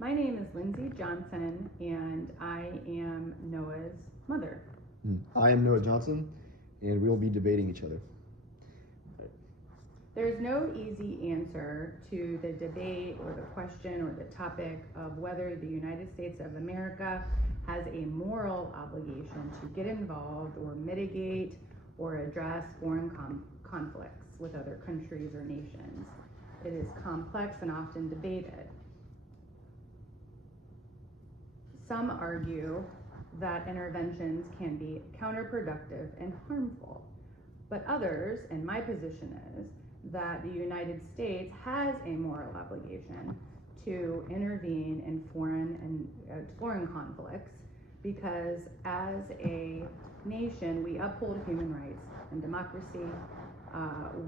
My name is Lindsay Johnson, and I am Noah's mother. I am Noah Johnson, and we will be debating each other. There's no easy answer to the debate or the question or the topic of whether the United States of America has a moral obligation to get involved or mitigate or address foreign conflicts with other countries or nations. It is complex and often debated. Some argue that interventions can be counterproductive and harmful, but others, and my position is, that the United States has a moral obligation to intervene in foreign conflicts, because as a nation we uphold human rights and democracy.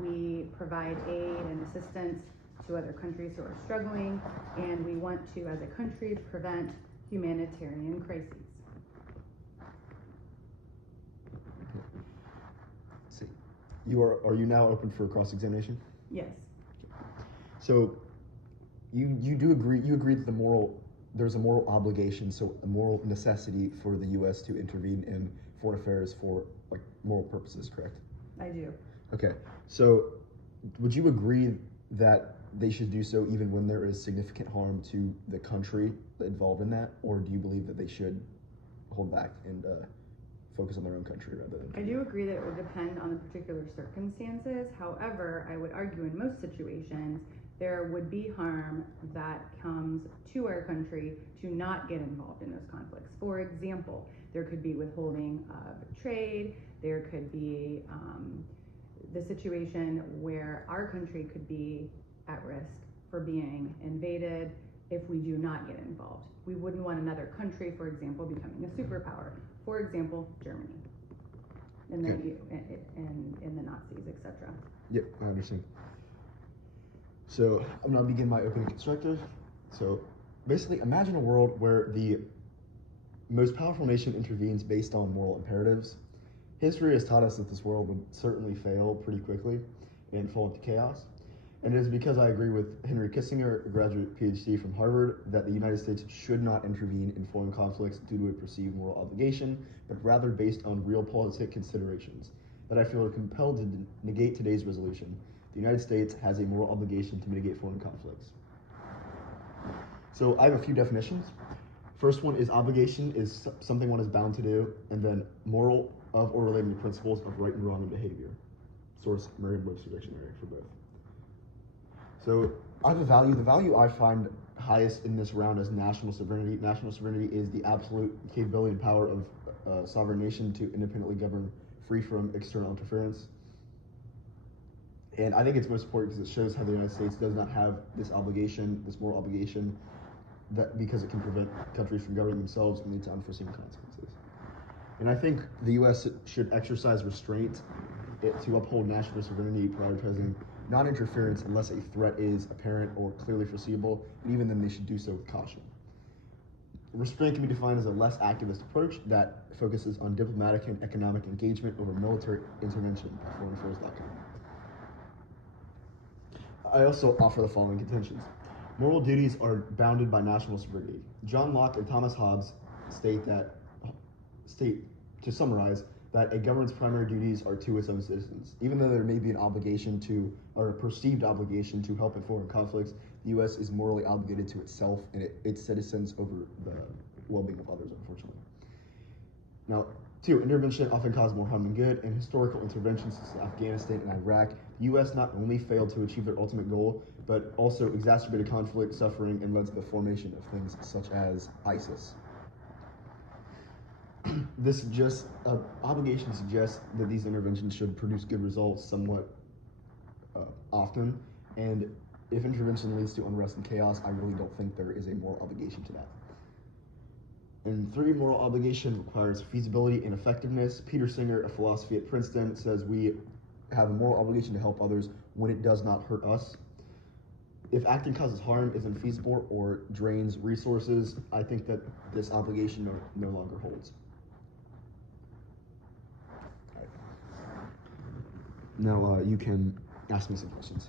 We provide aid and assistance to other countries who are struggling, and we want to, as a country, prevent humanitarian crises. Are you now open for cross-examination? Yes. So you do agree that there's a moral obligation, so a moral necessity for the U.S. to intervene in foreign affairs for moral purposes, correct? I do. Okay, so would you agree that they should do so even when there is significant harm to the country involved in that, or do you believe that they should hold back and focus on their own country rather than? I do agree that it would depend on the particular circumstances. However, I would argue in most situations there would be harm that comes to our country to not get involved in those conflicts. For example, there could be withholding of trade. There could be the situation where our country could be at risk for being invaded if we do not get involved. We wouldn't want another country, for example, becoming a superpower. For example, Germany, and then in the Nazis, etc. Yep, I understand. So I'm gonna begin my opening constructive. So basically, imagine a world where the most powerful nation intervenes based on moral imperatives. History has taught us that this world would certainly fail pretty quickly and fall into chaos. And it is because I agree with Henry Kissinger, a graduate PhD from Harvard, that the United States should not intervene in foreign conflicts due to a perceived moral obligation, but rather based on realpolitik considerations, that I feel are compelled to negate today's resolution. The United States has a moral obligation to mitigate foreign conflicts. So I have a few definitions. First one is obligation is something one is bound to do, and then moral of or relating to principles of right and wrong in behavior. Source Merriam-Webster Dictionary for both. So I have a value. The value I find highest in this round is national sovereignty. National sovereignty is the absolute capability and power of a sovereign nation to independently govern, free from external interference. And I think it's most important because it shows how the United States does not have this obligation, this moral obligation, that because it can prevent countries from governing themselves and lead to unforeseen consequences. And I think the U.S. should exercise restraint to uphold national sovereignty, prioritizing non-interference unless a threat is apparent or clearly foreseeable, and even then they should do so with caution. Restraint can be defined as a less activist approach that focuses on diplomatic and economic engagement over military intervention at foreignaffairs.com. I also offer the following contentions. Moral duties are bounded by national sovereignty. John Locke and Thomas Hobbes state, to summarize, that a government's primary duties are to its own citizens. Even though there may be an obligation to, or a perceived obligation to help in foreign conflicts, the U.S. is morally obligated to itself and its citizens over the well-being of others, unfortunately. Now, 2, intervention often causes more harm than good. In historical interventions such as Afghanistan and Iraq, the U.S. not only failed to achieve their ultimate goal, but also exacerbated conflict, suffering, and led to the formation of things such as ISIS. This obligation suggests that these interventions should produce good results somewhat often, and if intervention leads to unrest and chaos, I really don't think there is a moral obligation to that. And 3, moral obligation requires feasibility and effectiveness. Peter Singer, a philosophy at Princeton, says we have a moral obligation to help others when it does not hurt us. If acting causes harm, is infeasible, or drains resources, I think that this obligation no longer holds. Now you can ask me some questions.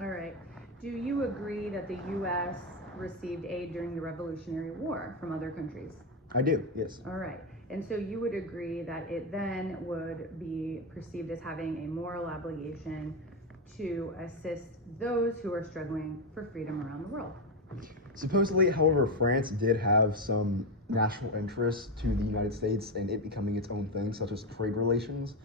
All right. Do you agree that the U.S. received aid during the Revolutionary War from other countries. I do, yes. All right. And so you would agree that it then would be perceived as having a moral obligation to assist those who are struggling for freedom around the world. Supposedly, however, France did have some national interest to the United States and it becoming its own thing, such as trade relations.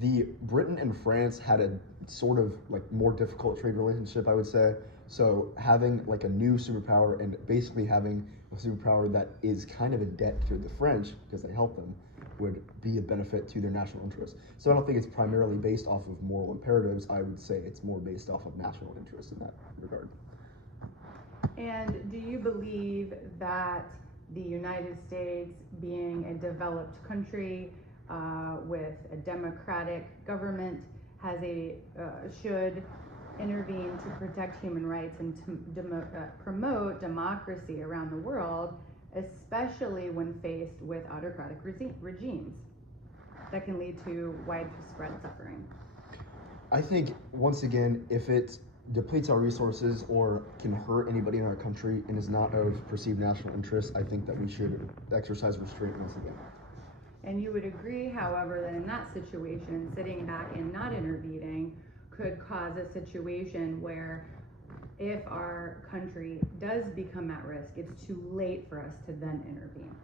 The Britain and France had a sort of like more difficult trade relationship, I would say. So having like a new superpower and basically having a superpower that is kind of in debt to the French because they helped them would be a benefit to their national interest. So I don't think it's primarily based off of moral imperatives. I would say it's more based off of national interest in that regard. And do you believe that the United States, being a developed country with a democratic government, should intervene to protect human rights and to promote democracy around the world, especially when faced with autocratic regimes that can lead to widespread suffering? I think, once again, if it depletes our resources or can hurt anybody in our country and is not of perceived national interest, I think that we should exercise restraint once again. And you would agree, however, that in that situation, sitting back and not intervening could cause a situation where if our country does become at risk, it's too late for us to then intervene.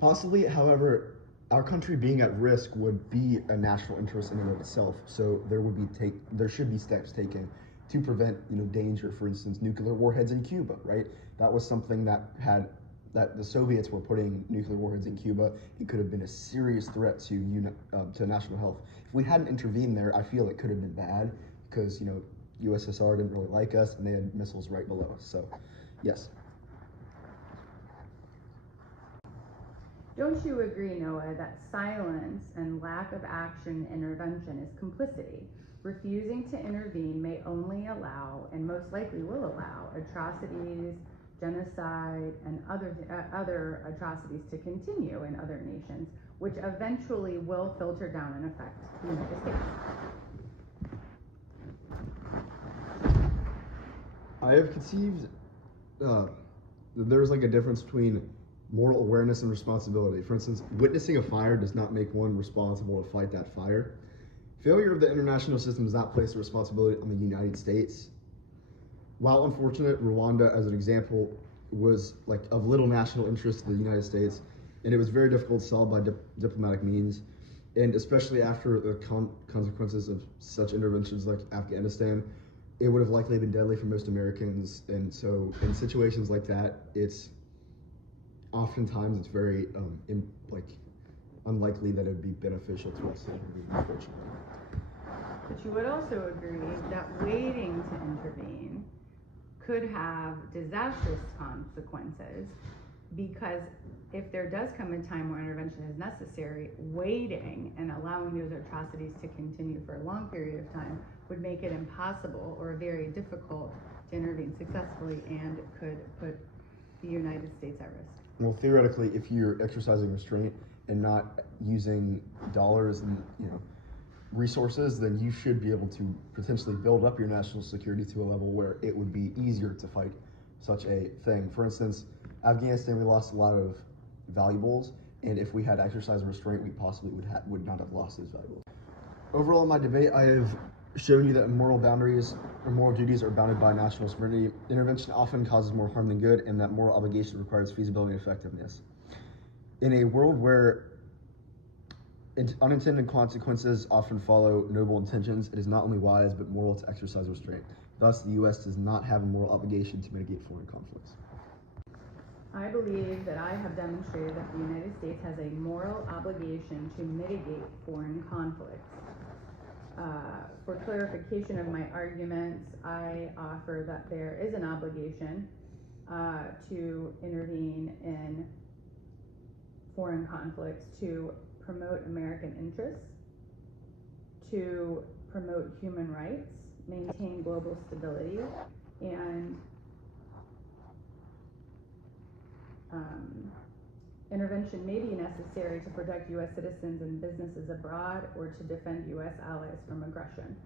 Possibly, however, our country being at risk would be a national interest in and of itself. So there should be steps taken to prevent, danger. For instance, nuclear warheads in Cuba, right? That was something that the Soviets were putting nuclear warheads in Cuba. It could have been a serious threat to national health. If we hadn't intervened there, I feel it could have been bad because, USSR didn't really like us and they had missiles right below us. So, yes. Don't you agree, Noah, that silence and lack of action intervention is complicity? Refusing to intervene may only allow, and most likely will allow, atrocities, genocide, and other atrocities to continue in other nations, which eventually will filter down and affect the United States. I have conceived that there's like a difference between moral awareness and responsibility. For instance, witnessing a fire does not make one responsible to fight that fire. Failure of the international system does not place the responsibility on the United States. While unfortunate, Rwanda, as an example, was like of little national interest to the United States, and it was very difficult to solve by diplomatic means, and especially after the consequences of such interventions like Afghanistan, it would have likely been deadly for most Americans. And so, in situations like that, oftentimes it's very unlikely that it would be beneficial to us, unfortunately. But you would also agree that waiting to intervene could have disastrous consequences, because if there does come a time where intervention is necessary, waiting and allowing those atrocities to continue for a long period of time would make it impossible or very difficult to intervene successfully and could put the United States at risk. Well, theoretically, if you're exercising restraint and not using dollars and resources, then you should be able to potentially build up your national security to a level where it would be easier to fight such a thing. For instance, Afghanistan, we lost a lot of valuables, and if we had exercised restraint, we possibly would not have lost those valuables. Overall, in my debate, I have shown you that moral boundaries or moral duties are bounded by national sovereignty. Intervention often causes more harm than good, and that moral obligation requires feasibility and effectiveness. In a world where unintended consequences often follow noble intentions, it is not only wise but moral to exercise restraint. Thus, the U.S. does not have a moral obligation to mitigate foreign conflicts. I believe that I have demonstrated that the United States has a moral obligation to mitigate foreign conflicts. For clarification of my arguments, I offer that there is an obligation to intervene in foreign conflicts to promote American interests, to promote human rights, maintain global stability, and intervention may be necessary to protect U.S. citizens and businesses abroad or to defend U.S. allies from aggression.